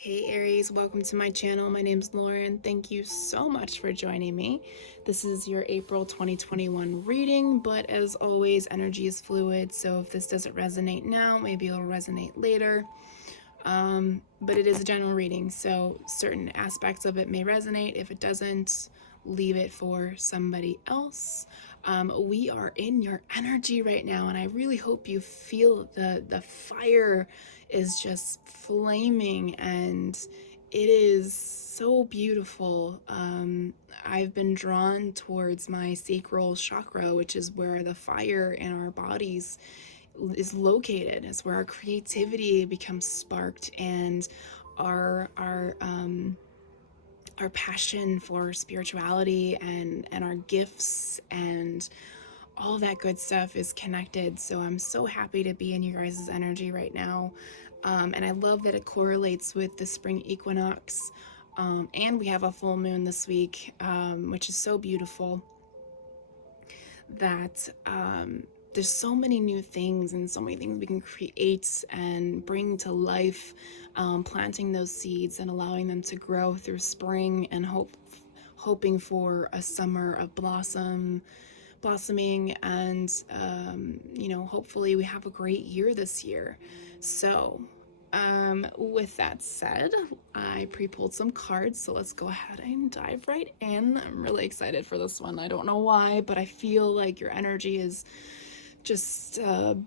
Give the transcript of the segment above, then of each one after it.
Hey Aries, welcome to my channel. My name's Lauren. Thank you so much for joining me. This is your April 2021 reading, but as always, energy is fluid, so if this doesn't resonate now, maybe it'll resonate later. But it is a general reading, so certain aspects of it may resonate. If it doesn't, leave it for somebody else. We are in your energy right now, and I really hope you feel the fire is just flaming, and it is so beautiful. I've been drawn towards my sacral chakra, which is where the fire in our bodies is located. It's where our creativity becomes sparked, and our our um, our passion for spirituality and our gifts and all that good stuff is connected. So I'm so happy to be in you guys' energy right now. And I love that it correlates with the spring equinox. And we have a full moon this week, which is so beautiful that there's so many new things and so many things we can create and bring to life, planting those seeds and allowing them to grow through spring and hoping for a summer of blossoming, and hopefully we have a great year this year. So with that said, I pre-pulled some cards, so let's go ahead and dive right in. I'm really excited for this one. I don't know why, but I feel like your energy is just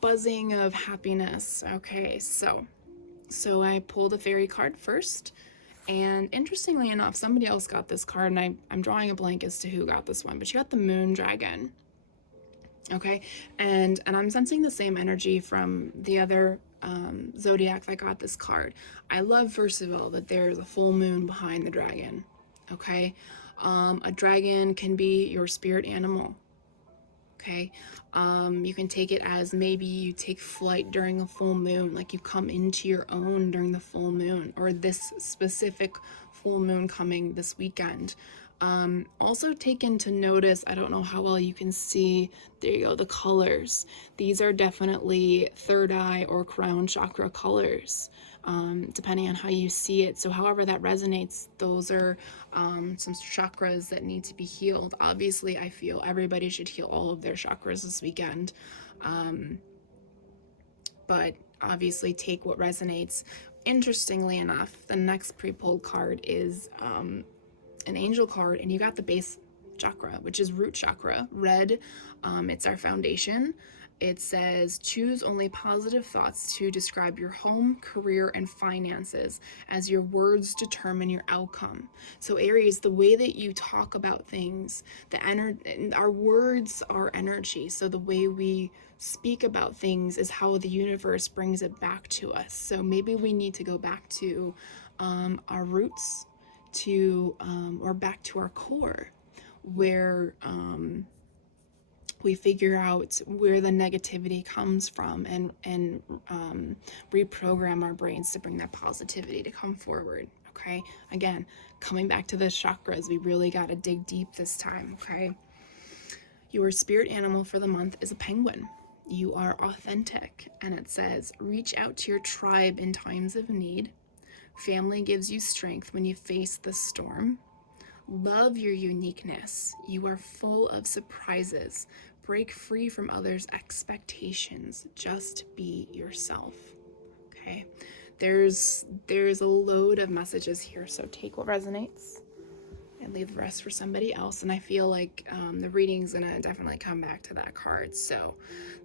buzzing of happiness. Okay, so I pulled a fairy card first, and interestingly enough, somebody else got this card, and I'm drawing a blank as to who got this one, but she got the moon dragon. Okay, and I'm sensing the same energy from the other zodiac that got this card. I love, first of all, that there's a full moon behind the dragon. Okay, a dragon can be your spirit animal. Okay, you can take it as maybe you take flight during a full moon, like you come into your own during the full moon, or this specific full moon coming this weekend. Also take into notice, I don't know how well you can see, there you go, the colors. These are definitely third eye or crown chakra colors, depending on how you see it. So however that resonates, those are some chakras that need to be healed. Obviously, I feel everybody should heal all of their chakras this weekend. But obviously take what resonates. Interestingly enough, the next pre-pulled card is an angel card, and you got the base chakra, which is root chakra, red. It's our foundation. It says, choose only positive thoughts to describe your home, career, and finances, as your words determine your outcome. So Aries, the way that you talk about things, our words are energy. So the way we speak about things is how the universe brings it back to us. So maybe we need to go back to our roots, or back to our core, where we figure out where the negativity comes from, and reprogram our brains to bring that positivity to come forward. Okay, again, coming back to the chakras, we really got to dig deep this time. Okay, your spirit animal for the month is a penguin. You are authentic, and it says, reach out to your tribe in times of need. Family gives you strength when you face the storm. Love your uniqueness. You are full of surprises. Break free from others' expectations. Just be yourself. Okay. There's a load of messages here, so take what resonates and leave the rest for somebody else. And I feel like the reading's gonna definitely come back to that card. So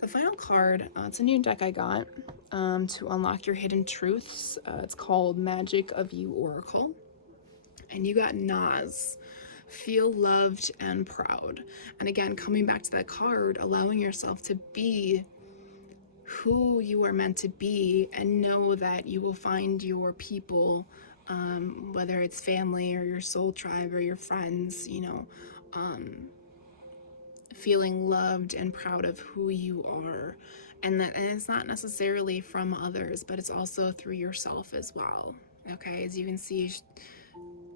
the final card, it's a new deck I got to unlock your hidden truths. It's called Magic of You Oracle. And you got Nas. Feel loved and proud. And again, coming back to that card, allowing yourself to be who you are meant to be, and know that you will find your people, whether it's family or your soul tribe or your friends, feeling loved and proud of who you are. And it's not necessarily from others, but it's also through yourself as well. Okay, as you can see,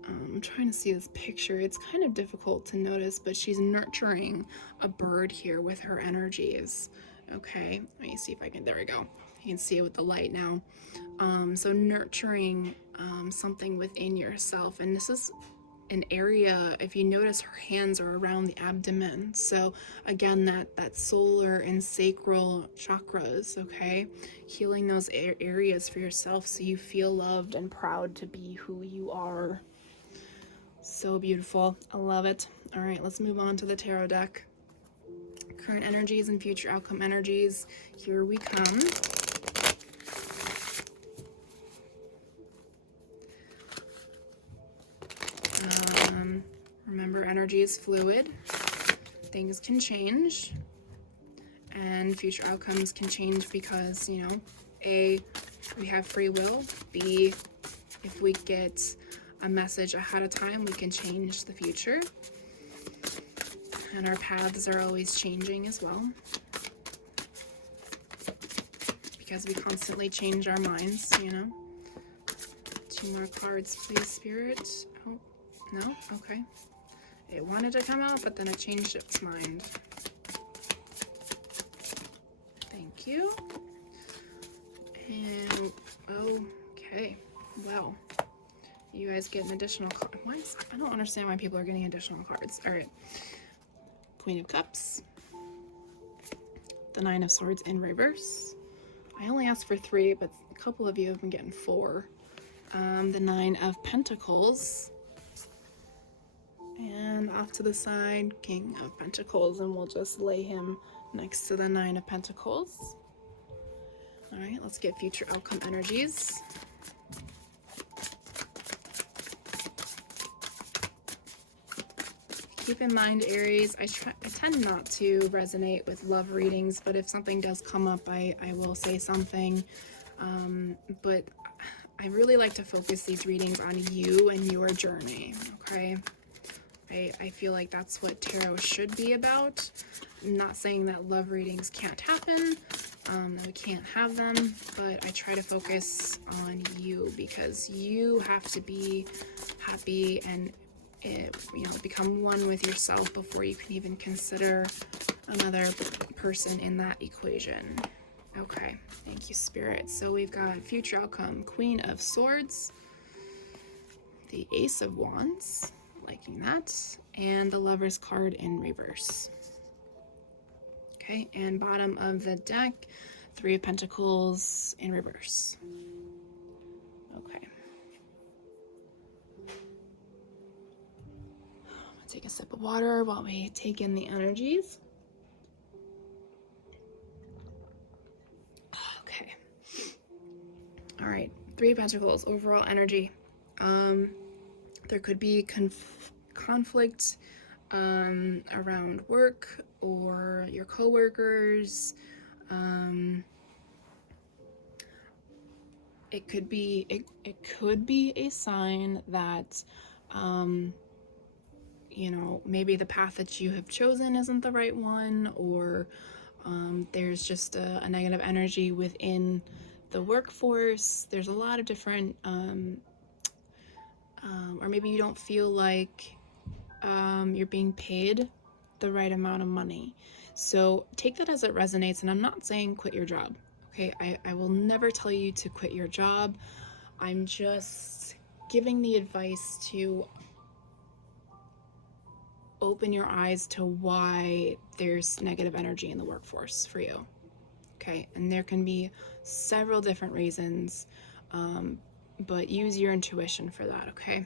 I'm trying to see this picture. It's kind of difficult to notice, but she's nurturing a bird here with her energies. Okay, let me see if I can, there we go. You can see it with the light now. So nurturing something within yourself. And this is an area, if you notice, her hands are around the abdomen. So again, that solar and sacral chakras, okay? Healing those areas for yourself so you feel loved and proud to be who you are. So beautiful. I love it. All right, let's move on to the tarot deck. Current energies and future outcome energies. Here we come. Remember, energy is fluid. Things can change. And future outcomes can change because, you know, A, we have free will. B, if we get a message ahead of time, we can change the future. And our paths are always changing as well, because we constantly change our minds, you know. 2 more cards, please, Spirit. Oh, no? Okay. It wanted to come out, but then it changed its mind. Thank you. And, okay. Well, you guys get an additional card. I don't understand why people are getting additional cards. All right. Queen of Cups. The 9 of Swords in reverse. I only asked for 3, but a couple of you have been getting 4. The 9 of Pentacles. And off to the side, King of Pentacles, and we'll just lay him next to the 9 of Pentacles. All right, let's get future outcome energies. Keep in mind, Aries, I tend not to resonate with love readings, but if something does come up, I will say something. But I really like to focus these readings on you and your journey, okay? I feel like that's what tarot should be about. I'm not saying that love readings can't happen, that we can't have them, but I try to focus on you because you have to be happy and become one with yourself before you can even consider another person in that equation. Okay, thank you, Spirit. So we've got future outcome, Queen of Swords, the Ace of Wands, liking that, and the Lover's card in reverse. Okay, and bottom of the deck, 3 of Pentacles in reverse. Okay. I'm gonna take a sip of water while we take in the energies. Okay. All right, 3 of Pentacles, overall energy. There could be conflict around work or your coworkers. It could be a sign that you know, maybe the path that you have chosen isn't the right one, or there's just a negative energy within the workforce. There's a lot of different or maybe you don't feel like you're being paid the right amount of money. So take that as it resonates, and I'm not saying quit your job, okay? I will never tell you to quit your job. I'm just giving the advice to open your eyes to why there's negative energy in the workforce for you, okay? And there can be several different reasons, but use your intuition for that, okay?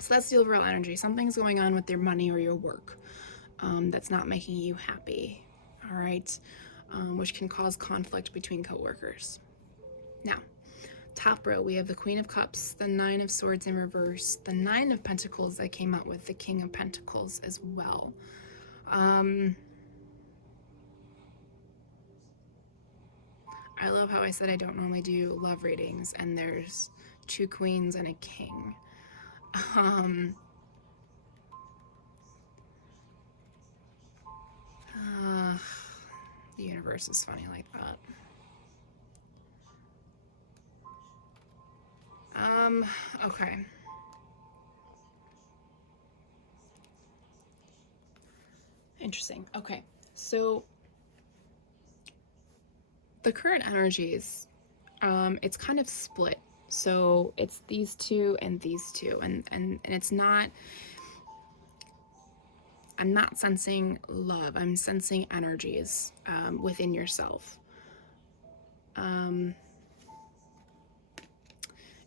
So that's the overall energy. Something's going on with your money or your work that's not making you happy, all right? Which can cause conflict between coworkers. Now, top row, we have the Queen of Cups, the 9 of Swords in reverse, the 9 of Pentacles that came out with the King of Pentacles as well. I love how I said I don't normally do love readings, and there's 2 queens and a king. The universe is funny like that. Okay. Interesting. Okay. So the current energies, it's kind of split. So it's these two and these two, and it's not. I'm not sensing love. I'm sensing energies within yourself.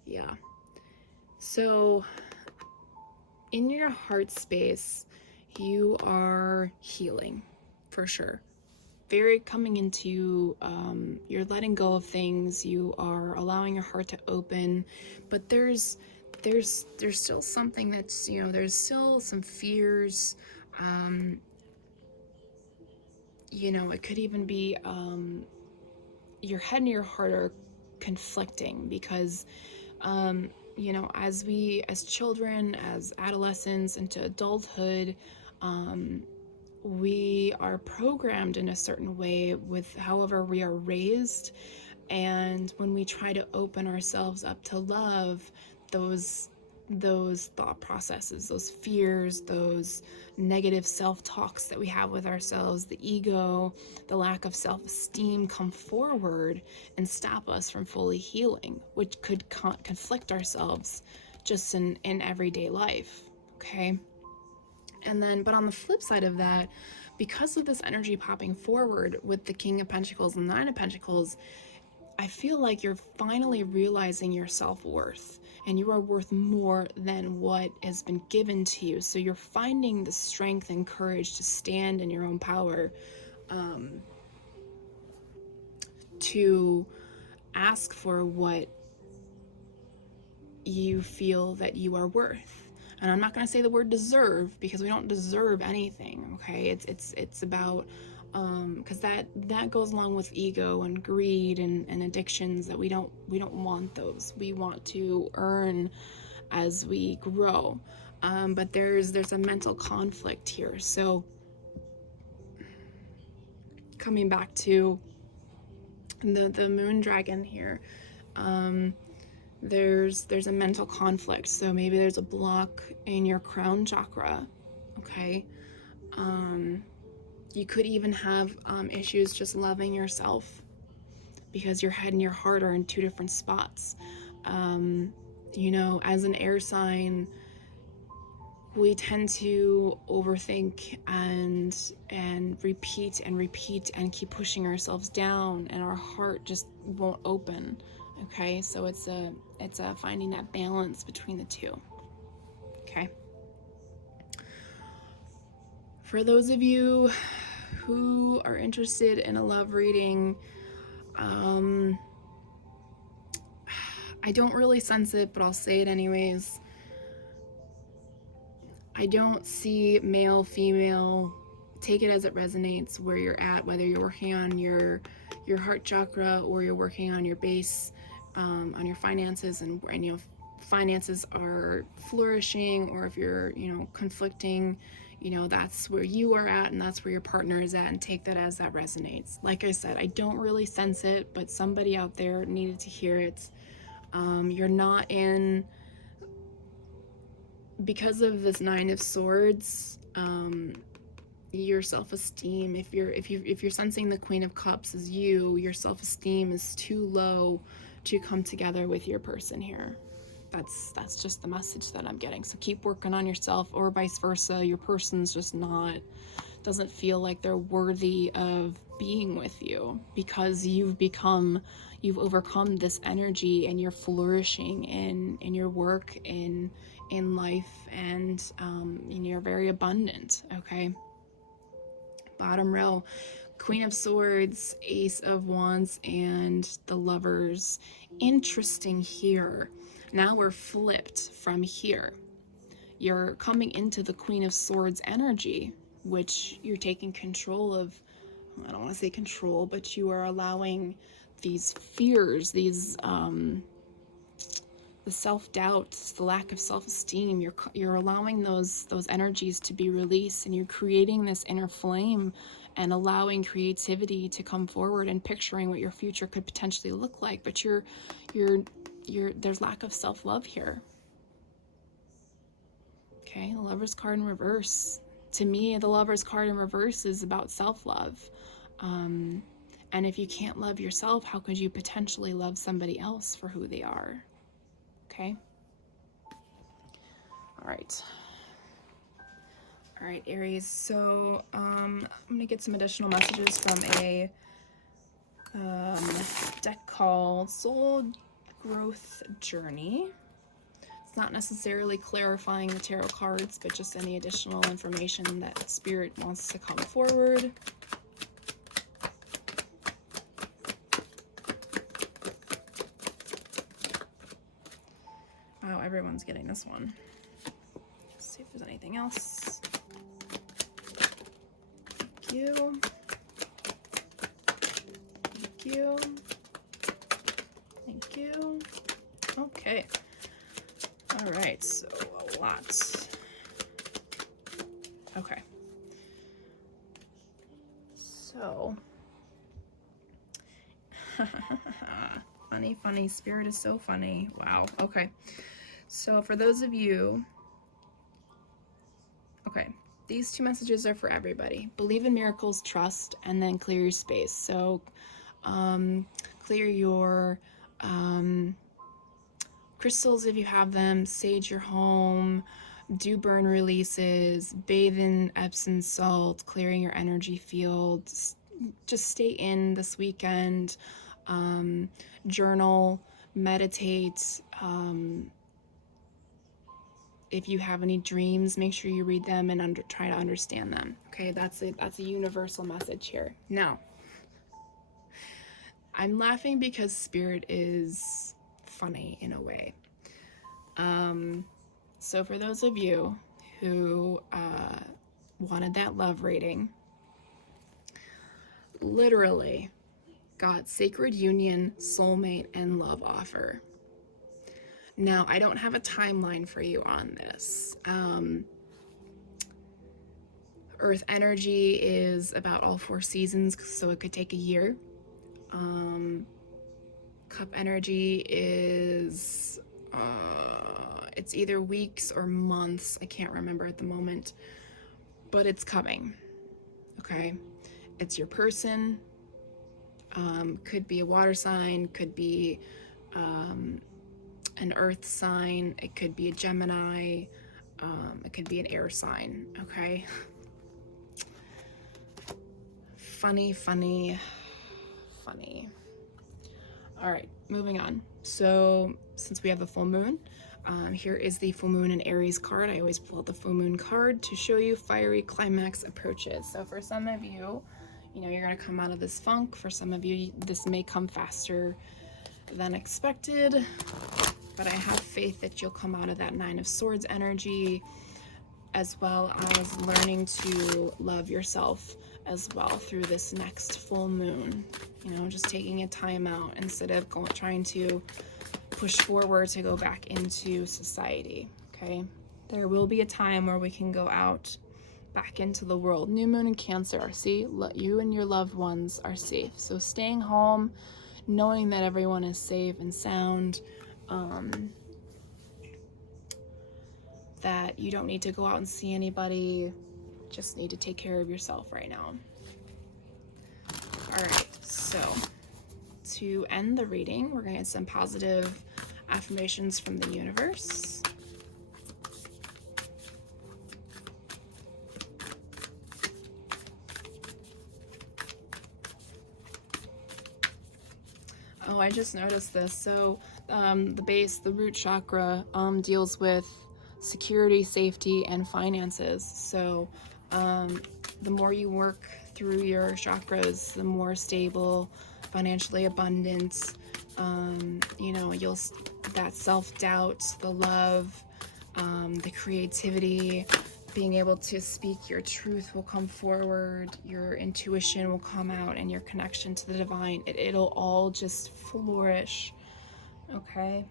Yeah. So in your heart space, you are healing for sure. Very coming into, you're letting go of things, you are allowing your heart to open, but there's still something that's, there's still some fears. It could even be, your head and your heart are conflicting because, as children, as adolescents, into adulthood, we are programmed in a certain way with however we are raised. And when we try to open ourselves up to love, those thought processes, those fears, those negative self-talks that we have with ourselves, the ego, the lack of self-esteem come forward and stop us from fully healing, which could conflict ourselves just in everyday life. Okay. And then, but on the flip side of that, because of this energy popping forward with the King of Pentacles and the Nine of Pentacles, I feel like you're finally realizing your self-worth, and you are worth more than what has been given to you. So you're finding the strength and courage to stand in your own power, to ask for what you feel that you are worth. And I'm not going to say the word deserve, because we don't deserve anything. Okay, it's about, because that goes along with ego and greed and addictions, that we don't want those. We want to earn as we grow, but there's a mental conflict here. So coming back to the moon dragon here, there's a mental conflict. So maybe there's a block in your crown chakra. Okay. You could even have issues just loving yourself, because your head and your heart are in two different spots. As an air sign, we tend to overthink and repeat and keep pushing ourselves down, and our heart just won't open. Okay, so it's a finding that balance between the two. Okay. For those of you who are interested in a love reading, I don't really sense it, but I'll say it anyways. I don't see male, female. Take it as it resonates where you're at, whether you're working on your heart chakra or you're working on your base, on your finances, and finances are flourishing, or if you're conflicting, that's where you are at and that's where your partner is at, and take that as that resonates. Like I said, I don't really sense it, but somebody out there needed to hear it. You're not in, because of this Nine of Swords, your self-esteem, if you're sensing the Queen of Cups as your self-esteem is too low to come together with your person here. That's just the message that I'm getting. So keep working on yourself, or vice versa. Your person's just doesn't feel like they're worthy of being with you, because you've overcome this energy, and you're flourishing in your work, in life, and you're very abundant. Okay. Bottom row, Queen of Swords, Ace of Wands, and the Lovers. Interesting here. Now we're flipped from here. You're coming into the Queen of Swords energy, which you're taking control of. I don't want to say control, but you are allowing these fears, these the self-doubts, the lack of self-esteem, you're allowing those energies to be released, and you're creating this inner flame and allowing creativity to come forward and picturing what your future could potentially look like. But you're there's lack of self-love here. Okay, the Lover's card in reverse. To me, the Lover's card in reverse is about self-love. And if you can't love yourself, how could you potentially love somebody else for who they are? Okay? All right. All right, Aries. So I'm going to get some additional messages from a deck called Soul Growth Journey. It's not necessarily clarifying the tarot cards, but just any additional information that Spirit wants to come forward. Wow, everyone's getting this one. Let's see if there's anything else. Thank you. Thank you. Thank you. Okay. All right, so a lot. Okay. So, funny, Spirit is so funny. Wow. Okay. So for those of you, okay, these two messages are for everybody. Believe in miracles, trust, and then clear your space. So clear your crystals if you have them, sage your home, do burn releases, bathe in Epsom salt, clearing your energy field. Just stay in this weekend, journal, meditate. If you have any dreams, make sure you read them and try to understand them. Okay, that's a universal message here. Now, I'm laughing because Spirit is funny in a way. So for those of you who wanted that love reading, literally got Sacred Union, Soulmate, and Love Offer. Now, I don't have a timeline for you on this. Earth energy is about all 4 seasons, so it could take a year. Cup energy is, it's either weeks or months. I can't remember at the moment, but it's coming. Okay. It's your person. Could be a water sign, could be an earth sign, it could be a Gemini, it could be an air sign. Okay. Funny. All right, moving on. So since we have the full moon, here is the full moon and Aries card. I always pull out the full moon card to show you fiery climax approaches. So for some of you, you're going to come out of this funk. For some of you, this may come faster than expected, but I have faith that you'll come out of that 9 of Swords energy, as well as learning to love yourself as well through this next full moon. Just taking a time out instead of trying to push forward to go back into society. Okay, there will be a time where we can go out back into the world. New moon in Cancer. See, you and your loved ones are safe. So staying home, knowing that everyone is safe and sound, that you don't need to go out and see anybody, just need to take care of yourself right now. All right, so to end the reading, we're going to get some positive affirmations from the universe. Oh, I just noticed this. So the base, the root chakra, deals with security, safety, and finances. So the more you work through your chakras, the more stable, financially abundant, you'll, that self-doubt, the love, the creativity, being able to speak your truth will come forward, your intuition will come out, and your connection to the divine, it'll all just flourish. Okay.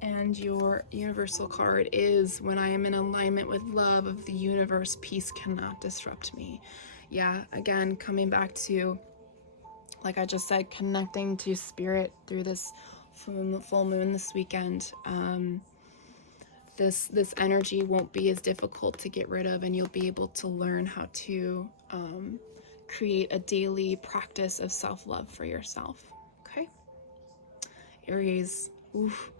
And your universal card is, when I am in alignment with love of the universe, peace cannot disrupt me. Yeah, again, coming back to, like I just said, connecting to Spirit through this full moon this weekend. This energy won't be as difficult to get rid of, and you'll be able to learn how to create a daily practice of self-love for yourself. Okay? Aries, oof,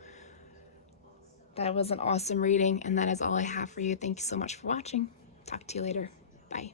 that was an awesome reading, and that is all I have for you. Thank you so much for watching. Talk to you later. Bye.